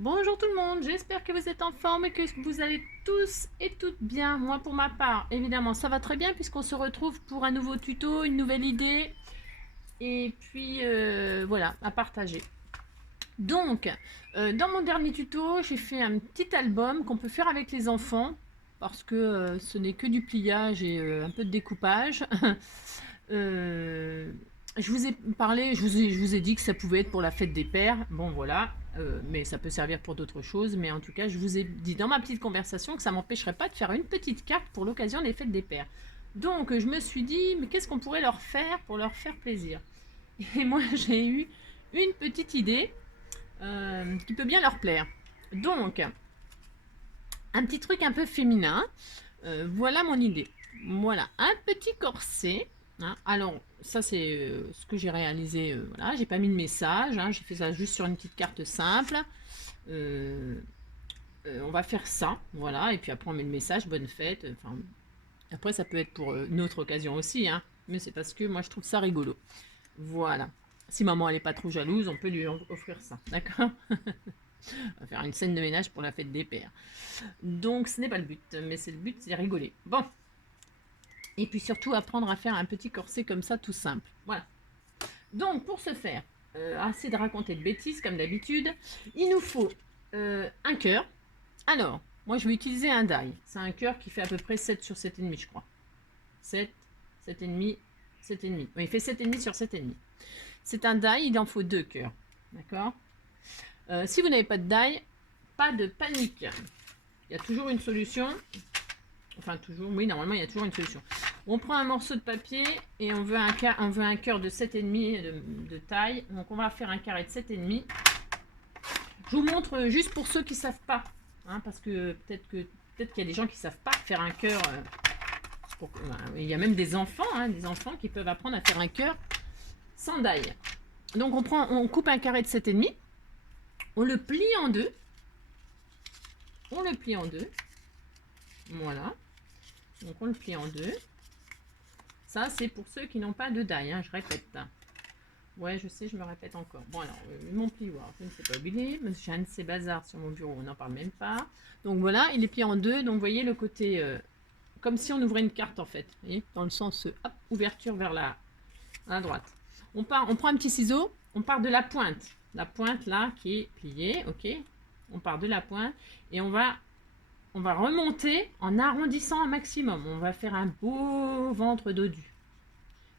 Bonjour tout le monde, j'espère que vous êtes en forme et que vous allez tous et toutes bien. Moi pour ma part, évidemment, ça va très bien puisqu'on se retrouve pour un nouveau tuto, une nouvelle idée et puis voilà, à partager. Donc, dans mon dernier tuto, j'ai fait un petit album qu'on peut faire avec les enfants parce que ce n'est que du pliage et un peu de découpage. Euh, je vous ai parlé, je vous ai dit que ça pouvait être pour la fête des pères. Bon, voilà, mais ça peut servir pour d'autres choses. Mais en tout cas, je vous ai dit dans ma petite conversation que ça m'empêcherait pas de faire une petite carte pour l'occasion des fêtes des pères. Donc, je me suis dit, mais qu'est-ce qu'on pourrait leur faire pour leur faire plaisir? Et moi, j'ai eu une petite idée qui peut bien leur plaire. Donc, un petit truc un peu féminin. Voilà mon idée. Voilà, un petit corset. Hein. Alors, ça c'est ce que j'ai réalisé. Voilà, j'ai pas mis de message. Hein. J'ai fait ça juste sur une petite carte simple. Euh, on va faire ça, voilà. Et puis après on met le message, bonne fête. Enfin, après ça peut être pour une autre occasion aussi, hein. Mais c'est parce que moi je trouve ça rigolo. Voilà. Si maman elle est pas trop jalouse, on peut lui offrir ça, d'accord? On va faire une scène de ménage pour la fête des pères. Donc ce n'est pas le but, mais c'est le but, c'est rigoler. Bon. Et puis surtout apprendre à faire un petit corset comme ça tout simple. Voilà. Donc pour ce faire, assez de raconter de bêtises comme d'habitude, il nous faut un cœur. Alors, moi je vais utiliser un die. C'est un cœur qui fait à peu près 7 sur 7,5 je crois. 7, 7,5, 7,5. Oui, il fait 7,5 sur 7,5. C'est un die, il en faut 2 cœurs. D'accord. Si vous n'avez pas de die, pas de panique. Il y a toujours une solution. Enfin, toujours, oui, normalement, il y a toujours une solution. On prend un morceau de papier et on veut un cœur de 7,5 de taille. Donc, on va faire un carré de 7,5. Je vous montre juste pour ceux qui ne savent pas. Hein, parce que peut-être qu'il y a des gens qui ne savent pas faire un cœur. Il y a même des enfants qui peuvent apprendre à faire un cœur sans die. Donc, on coupe un carré de 7,5. On le plie en deux. On le plie en deux. Voilà. Donc on le plie en deux. Ça c'est pour ceux qui n'ont pas de die, hein, je répète. Ouais, je sais, je me répète encore. Bon alors, mon plioir, je ne sais pas oublier. J'ai un de ces bazars sur mon bureau, on n'en parle même pas. Donc voilà, il est plié en deux. Donc vous voyez le côté, comme si on ouvrait une carte en fait. Vous voyez, dans le sens, hop, ouverture vers la droite. On prend un petit ciseau, on part de la pointe. La pointe là qui est pliée, ok. On part de la pointe et on va remonter en arrondissant un maximum. On va faire un beau ventre dodu.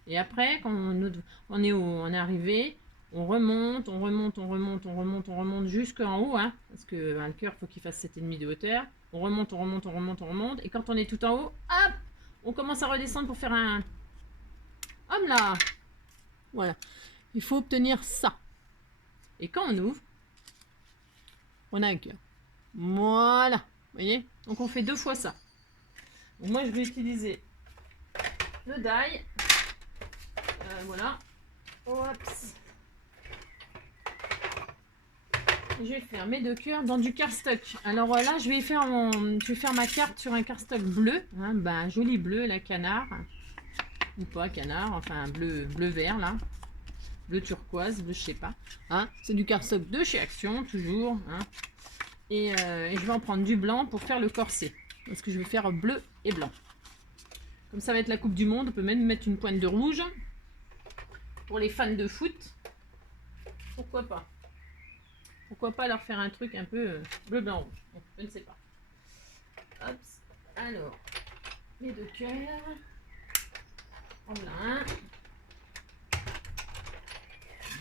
Et après, quand on est arrivé, on remonte, on remonte, on remonte, on remonte, on remonte jusqu'en haut, hein, parce que le cœur, il faut qu'il fasse 7,5 de hauteur. On remonte, on remonte, on remonte, on remonte. Et quand on est tout en haut, hop, on commence à redescendre pour faire un... Hop là. Voilà. Il faut obtenir ça. Et quand on ouvre, on a un cœur. Voilà. Vous voyez? Donc on fait 2 fois ça. Donc moi je vais utiliser le die. Voilà. Oups. Je vais faire mes 2 cœurs dans du cardstock. Alors là, je vais faire ma carte sur un cardstock bleu. Hein, ben, joli bleu, la canard. Ou pas canard, enfin bleu vert là. Bleu turquoise, bleu je sais pas. Hein, c'est du cardstock de chez Action, toujours. Hein. Et je vais en prendre du blanc pour faire le corset. Parce que je vais faire bleu et blanc. Comme ça va être la Coupe du Monde, on peut même mettre une pointe de rouge. Pour les fans de foot, pourquoi pas? Pourquoi pas leur faire un truc un peu bleu, blanc, rouge? Bon, je ne sais pas. Hop, alors, les 2 cœurs. Voilà un.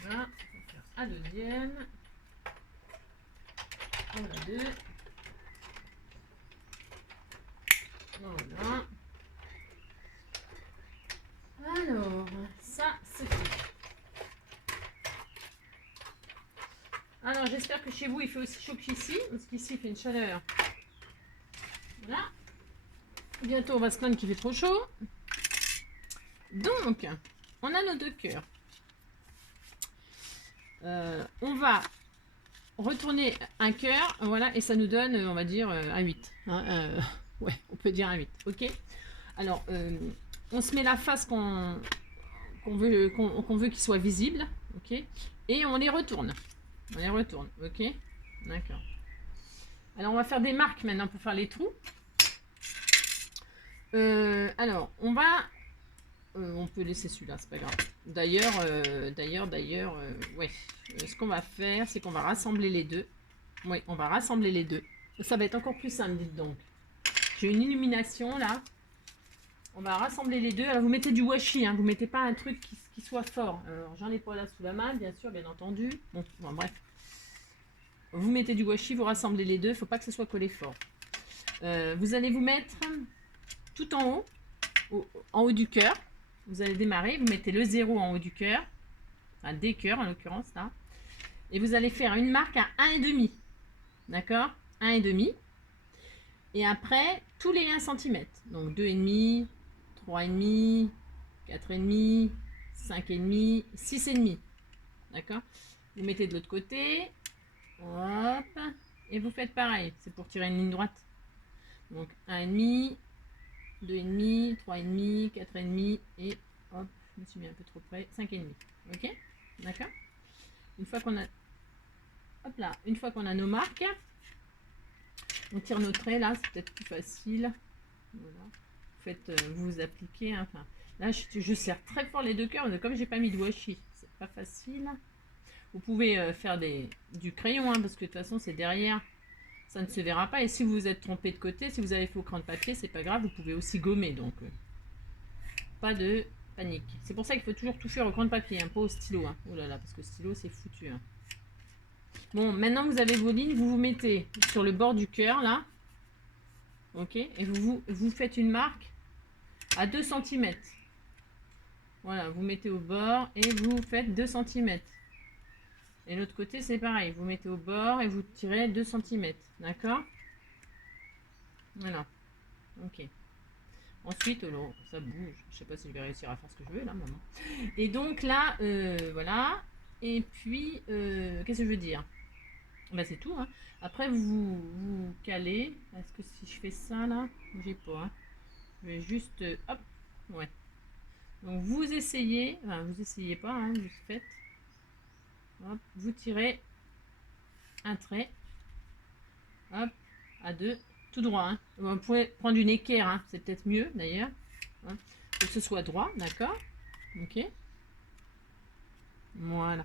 Voilà, on va faire un deuxième. Voilà 2. Voilà. Alors, ça c'est fait. Alors, j'espère que chez vous il fait aussi chaud qu'ici, parce qu'ici il fait une chaleur. Voilà. Bientôt on va se plaindre qu'il fait trop chaud. Donc, on a nos 2 cœurs. On va retourner un cœur, voilà, et ça nous donne, on va dire, un 8. Hein, ouais, on peut dire un 8, ok. Alors, on se met la face qu'on veut qu'il soit visible, ok, et on les retourne. On les retourne, ok. D'accord. Alors, on va faire des marques maintenant pour faire les trous. Alors, on va... on peut laisser celui-là, c'est pas grave. D'ailleurs, ouais. Ce qu'on va faire, c'est qu'on va rassembler les deux. Oui, on va rassembler les deux. Ça va être encore plus simple, dites donc. J'ai une illumination, là. On va rassembler les deux. Alors, vous mettez du washi, hein. Vous mettez pas un truc qui soit fort. Alors, j'en ai pas là sous la main, bien sûr, bien entendu. Bon, bref. Vous mettez du washi, vous rassemblez les deux. Il ne faut pas que ce soit collé fort. Vous allez vous mettre tout en haut du cœur. Vous allez démarrer, vous mettez le 0 en haut du cœur, enfin des cœurs en l'occurrence là, et vous allez faire une marque à 1,5, d'accord, 1,5, et après tous les 1 cm, donc 2,5, 3,5, 4,5, 5,5, 6,5, d'accord. Vous mettez de l'autre côté, hop, et vous faites pareil, c'est pour tirer une ligne droite, donc 1,5, 2,5, 3,5, 4,5 et hop, je me suis mis un peu trop près, 5,5. Ok, d'accord. Une fois qu'on a, hop là, une fois qu'on a nos marques, on tire nos traits là, c'est peut-être plus facile. Voilà. Vous faites, vous appliquez. Hein, enfin, là, je serre très fort les deux cœurs, mais comme j'ai pas mis de washi, c'est pas facile. Vous pouvez faire du crayon, hein, parce que de toute façon c'est derrière. Ça ne se verra pas. Et si vous vous êtes trompé de côté, si vous avez fait au crayon de papier, c'est pas grave, vous pouvez aussi gommer. Donc, pas de panique. C'est pour ça qu'il faut toujours tout faire au crayon de papier, hein, pas au stylo. Hein. Oh là là, parce que le stylo, c'est foutu. Hein. Bon, maintenant que vous avez vos lignes, vous vous mettez sur le bord du cœur, là. Ok. Et vous faites une marque à 2 cm. Voilà, vous mettez au bord et vous faites 2 cm. Et l'autre côté, c'est pareil. Vous mettez au bord et vous tirez 2 cm. D'accord? Voilà. Ok. Ensuite, alors, ça bouge. Je sais pas si je vais réussir à faire ce que je veux là, maman. Et donc là, voilà. Et puis, qu'est-ce que je veux dire? Bah, c'est tout. Hein. Après, vous calez. Est-ce que si je fais ça là, j'ai pas. Hein. Je vais juste, hop, ouais. Donc vous essayez, enfin vous essayez pas, hein, vous faites. Hop, vous tirez un trait, hop, à deux, tout droit. Hein. Vous pouvez prendre une équerre, hein, c'est peut-être mieux d'ailleurs, hein, que ce soit droit, d'accord. Ok. Voilà.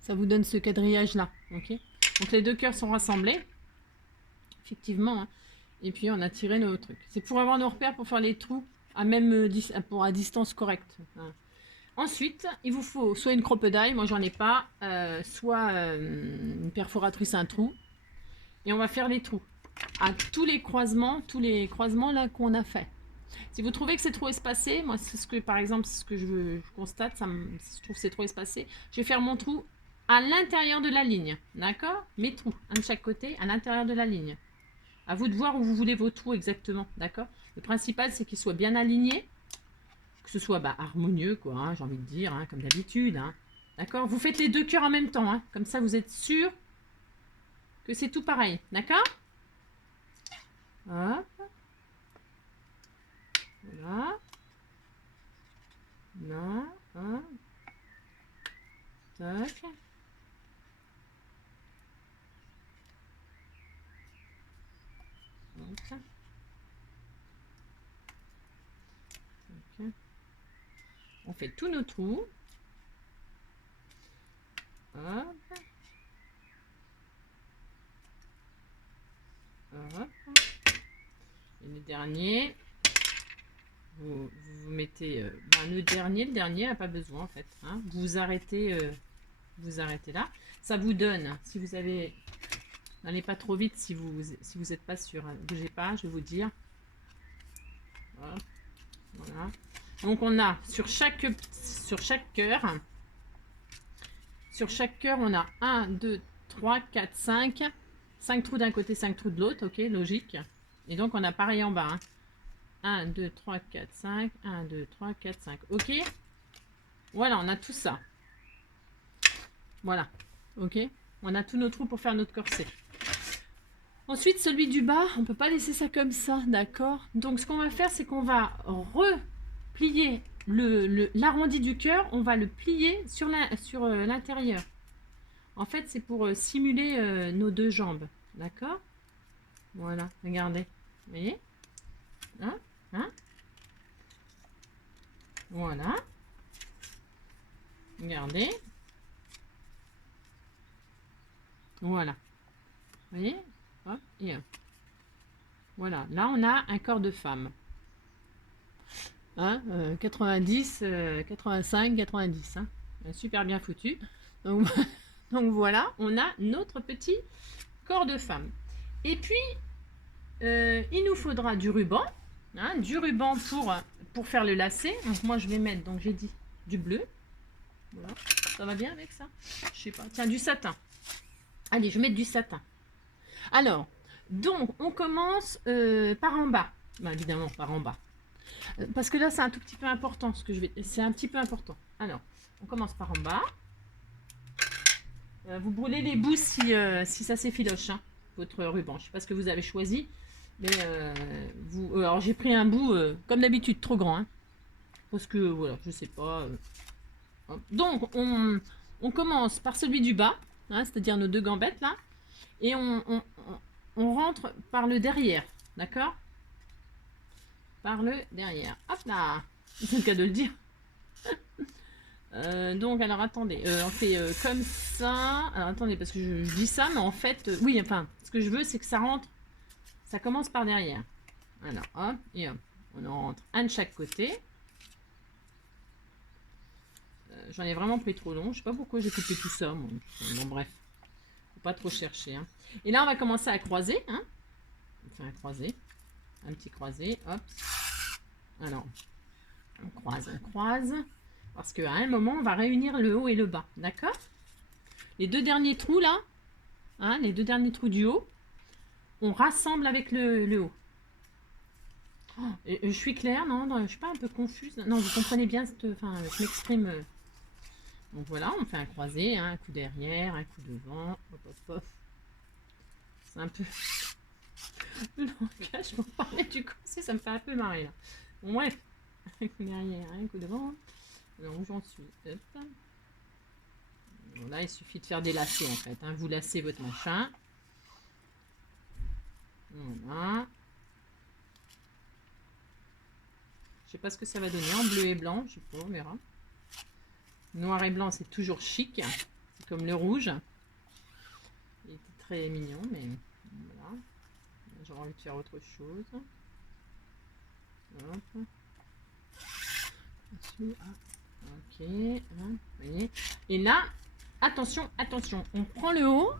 Ça vous donne ce quadrillage là, ok. Donc les deux cœurs sont rassemblés, effectivement. Hein. Et puis on a tiré nos trucs. C'est pour avoir nos repères pour faire les trous à même à distance correcte. Hein. Ensuite, il vous faut soit une crocodile, moi j'en ai pas, soit une perforatrice à un trou. Et on va faire les trous à tous les croisements là qu'on a fait. Si vous trouvez que c'est trop espacé, moi c'est ce que par exemple, c'est ce que je constate, je trouve que c'est trop espacé, je vais faire mon trou à l'intérieur de la ligne, d'accord. Mes trous, un de chaque côté, à l'intérieur de la ligne. À vous de voir où vous voulez vos trous exactement, d'accord. Le principal c'est qu'ils soient bien alignés. Que ce soit harmonieux, quoi, hein, j'ai envie de dire, hein, comme d'habitude. Hein. D'accord. Vous faites les deux cœurs en même temps. Hein, comme ça, vous êtes sûr que c'est tout pareil. D'accord. Hop. Voilà. Là. Hop. Tac. Hop. Okay. On fait tous nos trous. Hop. Hop. Et le dernier, vous mettez le dernier n'a pas besoin en fait. Hein. Vous arrêtez là. Ça vous donne, si vous avez, n'allez pas trop vite si vous n'êtes pas sûr. Hein. Bougez pas, je vais vous dire. Hop. Voilà. Donc on a sur chaque cœur, on a 1, 2, 3, 4, 5. 5 trous d'un côté, 5 trous de l'autre, ok, logique. Et donc on a pareil en bas. Hein. 1, 2, 3, 4, 5. 1, 2, 3, 4, 5. Ok. Voilà, on a tout ça. Voilà. Ok. On a tous nos trous pour faire notre corset. Ensuite, celui du bas, on ne peut pas laisser ça comme ça, d'accord. Donc ce qu'on va faire, c'est qu'on va replier l'arrondi du cœur, on va le plier sur l'intérieur. En fait, c'est pour simuler nos deux jambes. D'accord? Voilà, regardez. Vous voyez? Hein? Hein? Voilà. Regardez. Voilà. Vous voyez? Hop, et hop. Voilà. Là, on a un corps de femme. Hein, 90, 85, 90. Hein. Super bien foutu. Donc, donc voilà, on a notre petit corps de femme. Et puis, il nous faudra du ruban. Hein, du ruban pour faire le lacet. Donc moi, je vais mettre, donc j'ai dit, du bleu. Voilà. Ça va bien avec ça? Je sais pas. Tiens, du satin. Allez, je vais mettre du satin. Alors, donc, on commence par en bas. Ben, évidemment, par en bas. Parce que là, c'est un tout petit peu important, ce que je vais... C'est un petit peu important. Alors, on commence par en bas. Vous brûlez les bouts si ça s'effiloche, hein, votre ruban. Je ne sais pas ce que vous avez choisi, mais alors, j'ai pris un bout, comme d'habitude, trop grand. Hein, parce que, voilà, je sais pas. Donc, on commence par celui du bas, hein, c'est-à-dire nos deux gambettes, là. Et on rentre par le derrière, d'accord? Par le derrière. Hop là! C'est le cas de le dire. Donc, alors attendez, on fait comme ça. Alors attendez, parce que je dis ça, mais en fait, oui, enfin, ce que je veux, c'est que ça rentre, ça commence par derrière. Alors, hop, et hop, on en rentre un de chaque côté. J'en ai vraiment pris trop long, je sais pas pourquoi j'ai coupé tout ça. Bon, bref, faut pas trop chercher. Hein. Et là, on va commencer à croiser. Hein. On fait un croisé, un petit croisé, hop. Alors, on croise. Parce qu'à un moment, on va réunir le haut et le bas. D'accord? Les deux derniers trous là, hein, les deux derniers trous du haut, on rassemble avec le haut. Oh, je suis claire, non, je suis pas un peu confuse. Non, vous comprenez bien, enfin, je m'exprime. Donc voilà, on fait un croisé, hein, un coup derrière, un coup devant. Hop, hop, hop. C'est un peu le langage pour parler du croisé, ça me fait un peu marrer là. Bon, bref, un coup derrière, un coup devant. Alors où j'en suis? Hop. Bon, là, il suffit de faire des lacets en fait. Hein. Vous lacez votre machin. Voilà. Je sais pas ce que ça va donner en bleu et blanc. Je sais pas, on verra. Noir et blanc, c'est toujours chic. C'est comme le rouge. Il était très mignon, mais voilà. J'aurais envie de faire autre chose. Hop. Ok. Vous voyez. Et là, attention, attention. On prend le haut.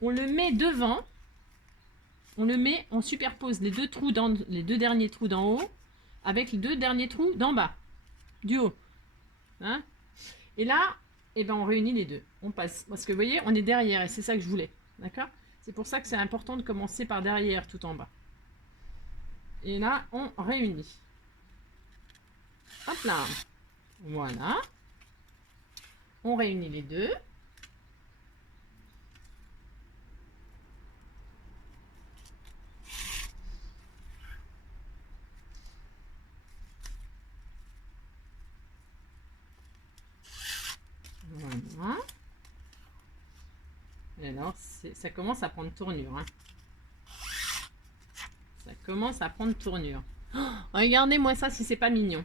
On le met devant. On le met, on superpose les deux derniers trous d'en haut avec les deux derniers trous d'en bas, du haut. Hein? Et là, eh ben, on réunit les deux. On passe. Parce que vous voyez, on est derrière et c'est ça que je voulais. D'accord? C'est pour ça que c'est important de commencer par derrière tout en bas. Et là, on réunit. Hop là. Voilà. On réunit les deux. Voilà. Et alors, ça commence à prendre tournure. Hein. Ça commence à prendre tournure. Oh, regardez-moi ça si c'est pas mignon.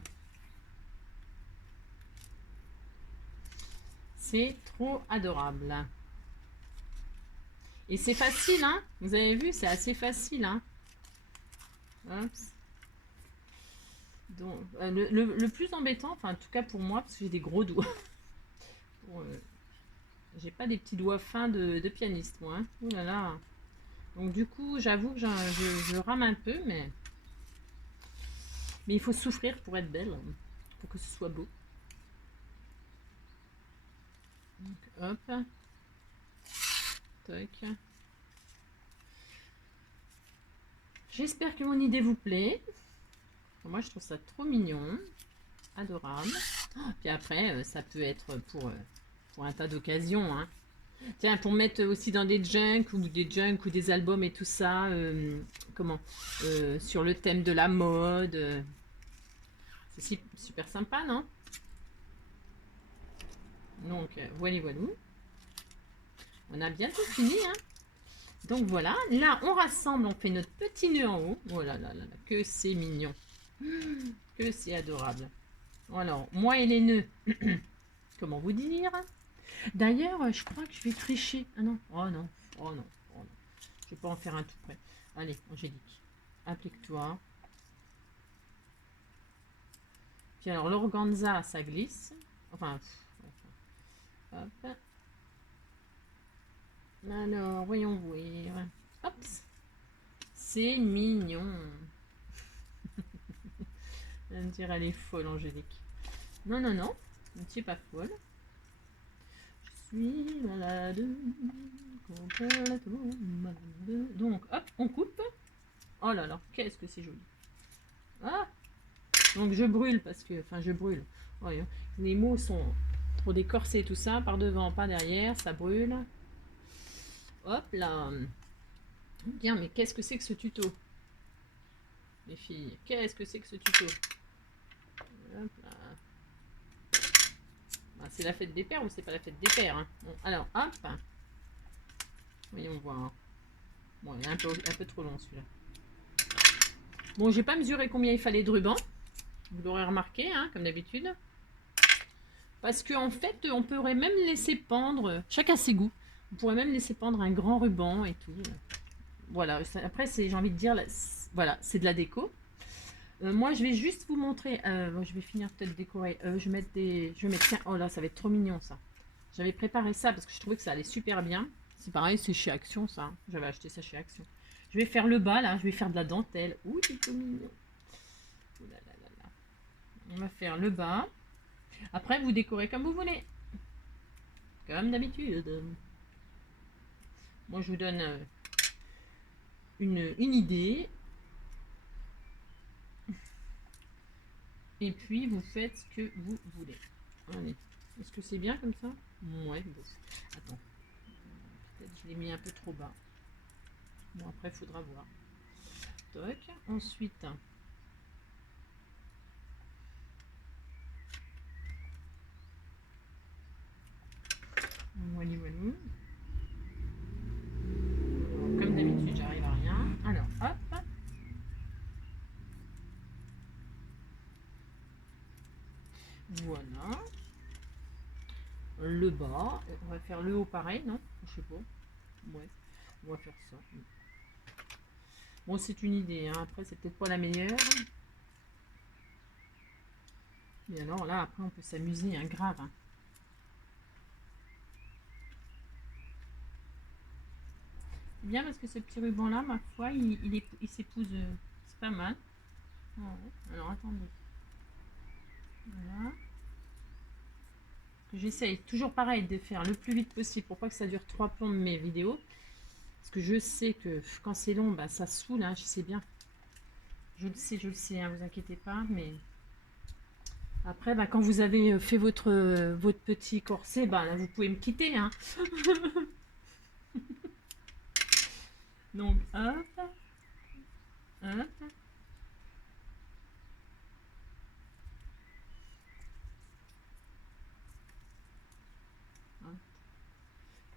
C'est trop adorable. Et c'est facile, hein. Vous avez vu, c'est assez facile, hein. Oups. Donc, le plus embêtant, enfin en tout cas pour moi, parce que j'ai des gros doigts. J'ai pas des petits doigts fins de pianiste, moi. Hein. Ouh là là. Donc du coup, j'avoue que je rame un peu, mais il faut souffrir pour être belle, pour que ce soit beau. Donc, hop. Toc. J'espère que mon idée vous plaît. Moi, je trouve ça trop mignon. Adorable. Puis après, ça peut être pour un tas d'occasions. Hein. Tiens, pour mettre aussi dans des junks ou des albums et tout ça. Sur le thème de la mode. C'est super sympa, non? Donc, voilà, voilà. On a bientôt fini, hein. Donc voilà, là on rassemble, on fait notre petit nœud en haut. Oh là là là là, que c'est mignon. Que c'est adorable. Alors, moi et les nœuds, comment vous dire? D'ailleurs, je crois que je vais tricher. Ah non, oh non, oh non, oh non. Je vais pas en faire un tout près. Allez, Angélique, applique-toi. Puis alors, l'organza, ça glisse. Enfin, hop. Alors, voyons voir. Hop. C'est mignon. On dirait elle est folle, Angélique. Non, non, non. Je ne suis pas folle. Je suis malade. Complètement malade. Donc, hop, on coupe. Oh là là, qu'est-ce que c'est joli. Ah. Donc, je brûle parce que... Enfin, je brûle. Voyons. Les mots sont trop décorsés, tout ça. Par devant, pas derrière. Ça brûle. Hop là. Bien, mais qu'est-ce que c'est que ce tuto? Les filles, qu'est-ce que c'est que ce tuto? Hop là. Ah, c'est la fête des pères ou c'est pas la fête des pères, hein? Bon, alors, hop. Voyons voir. Bon, il est un peu trop long celui-là. Bon, j'ai pas mesuré combien il fallait de ruban. Vous l'aurez remarqué, hein, comme d'habitude. Parce qu'en fait, on pourrait même laisser pendre, chacun ses goûts. On pourrait même laisser pendre un grand ruban et tout. Voilà, après, j'ai envie de dire, voilà, c'est de la déco. Moi, je vais juste vous montrer. Je vais finir peut-être décorer. Je vais mettre. Tiens, oh là, ça va être trop mignon ça. J'avais préparé ça parce que je trouvais que ça allait super bien. C'est pareil, c'est chez Action ça. J'avais acheté ça chez Action. Je vais faire le bas là. Je vais faire de la dentelle. Ouh, c'est trop mignon. Ouh là là là là. On va faire le bas. Après, vous décorez comme vous voulez. Comme d'habitude. Moi, je vous donne une idée. Et puis, vous faites ce que vous voulez. Allez. Est-ce que c'est bien comme ça? Ouais, bon. Attends. Peut-être que je l'ai mis un peu trop bas. Bon, après, il faudra voir. Toc. Ensuite, voilà, voilà. Comme d'habitude, j'arrive à rien. Alors, hop. Voilà. Le bas. On va faire le haut pareil, non? Je sais pas. Ouais. On va faire ça. Bon, c'est une idée. Hein. Après, c'est peut-être pas la meilleure. Et alors là, après, on peut s'amuser, hein, grave. Hein. C'est bien parce que ce petit ruban-là, ma foi, il s'épouse. C'est pas mal. Ouais. Alors, attendez. Voilà. J'essaye toujours pareil de faire le plus vite possible pour pas que ça dure 3 plombs mes vidéos. Parce que je sais que quand c'est long, bah, ça saoule, hein, je sais bien. Je le sais, hein, vous inquiétez pas. Mais après, bah, quand vous avez fait votre petit corset, bah, là, vous pouvez me quitter. Hein. Donc, hop. Hop.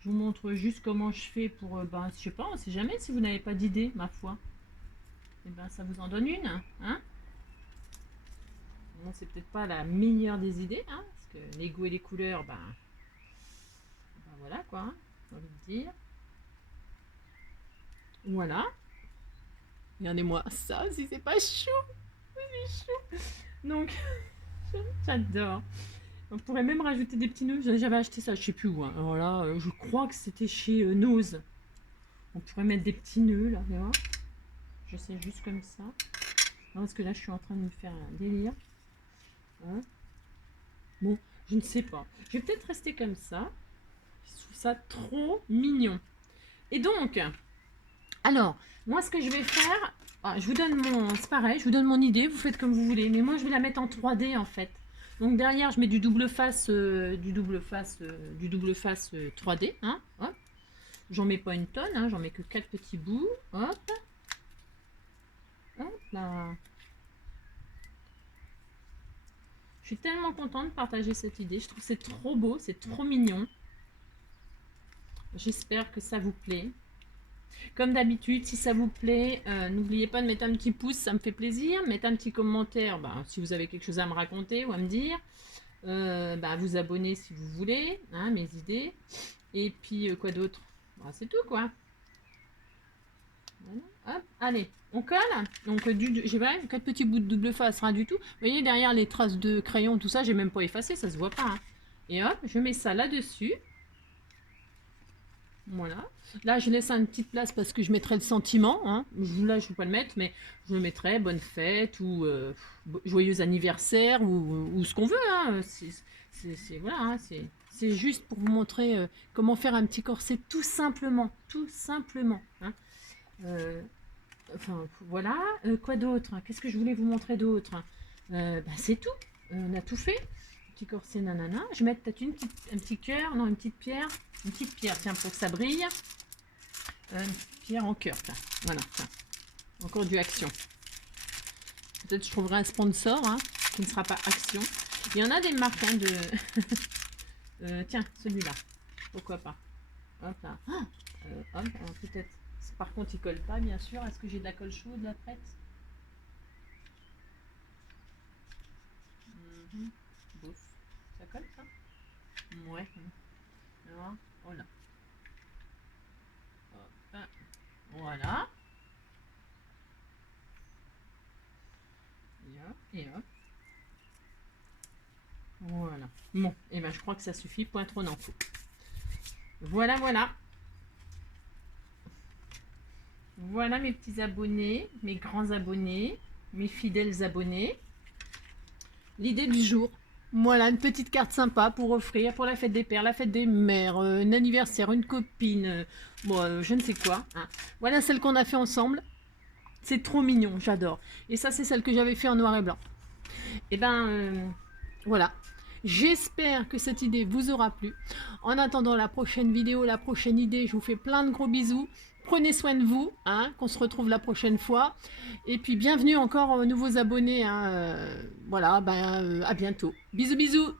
Je vous montre juste comment je fais pour, ben, je sais pas, on sait jamais si vous n'avez pas d'idée, ma foi. Et ben, ça vous en donne une, hein. Bon, c'est peut-être pas la meilleure des idées, hein, parce que les goûts et les couleurs, ben voilà quoi, hein, j'ai envie de dire. Voilà. Regardez-moi ça, si c'est pas chou, c'est chou. Donc, j'adore. On pourrait même rajouter des petits nœuds. J'avais acheté ça, je sais plus où. Hein. Alors là, je crois que c'était chez Nose. On pourrait mettre des petits nœuds là, tu vois. Je sais juste comme ça. Non, parce que là, je suis en train de me faire un délire. Hein. Bon, je ne sais pas. Je vais peut-être rester comme ça. Je trouve ça trop mignon. Et donc, alors, moi, ce que je vais faire, je vous donne c'est pareil, je vous donne mon idée, vous faites comme vous voulez. Mais moi, je vais la mettre en 3D en fait. Donc derrière, je mets du double face, 3D. Hein, hop. J'en mets pas une tonne, hein, j'en mets que 4 petits bouts. Hop. Hop là. suis tellement contente de partager cette idée. Je trouve que c'est trop beau, c'est trop mignon. J'espère que ça vous plaît. Comme d'habitude, si ça vous plaît, n'oubliez pas de mettre un petit pouce, ça me fait plaisir. Mettez un petit commentaire si vous avez quelque chose à me raconter ou à me dire. Vous abonner si vous voulez, hein, mes idées. Et puis, quoi d'autre? C'est tout, quoi. Voilà. Hop, allez, on colle. Donc, j'ai 4 petits bouts de double face, rien du tout. Vous voyez, derrière les traces de crayon, tout ça, j'ai même pas effacé, ça se voit pas. Hein. Et hop, je mets ça là-dessus. Voilà. Là, je laisse une petite place parce que je mettrai le sentiment. Hein. Là, je ne vais pas le mettre, mais je le mettrai bonne fête ou joyeux anniversaire ou ce qu'on veut. Hein. Voilà, hein, c'est juste pour vous montrer comment faire un petit corset tout simplement. Tout simplement. Hein. Voilà. Quoi d'autre? Qu'est-ce que je voulais vous montrer d'autre? C'est tout. On a tout fait. Petit corset nanana. Je vais mettre peut-être un petit cœur, non, une petite pierre, tiens, pour que ça brille. Une petite pierre en cœur, tiens. Voilà, tiens. Encore du Action. Peut-être je trouverai un sponsor, hein, qui ne sera pas Action. Il y en a des marques, hein, de... tiens, celui-là. Pourquoi pas. Hop là. Hop, peut-être. Par contre, il colle pas, bien sûr. Est-ce que j'ai de la colle chaude, là, prête? Bouf. Ça colle, ça? Ouais. Alors, voilà. Hop. Voilà. Et hop. Voilà. Bon, et ben je crois que ça suffit, point trop n'en faut. Voilà, voilà. Voilà mes petits abonnés, mes grands abonnés, mes fidèles abonnés. L'idée du jour. Voilà, une petite carte sympa pour offrir pour la fête des pères, la fête des mères, un anniversaire, une copine, je ne sais quoi. Hein. Voilà celle qu'on a fait ensemble. C'est trop mignon, j'adore. Et ça, c'est celle que j'avais fait en noir et blanc. Et voilà. J'espère que cette idée vous aura plu. En attendant la prochaine vidéo, la prochaine idée, je vous fais plein de gros bisous. Prenez soin de vous, hein, qu'on se retrouve la prochaine fois. Et puis bienvenue encore aux nouveaux abonnés. Hein, voilà, à bientôt. Bisous, bisous.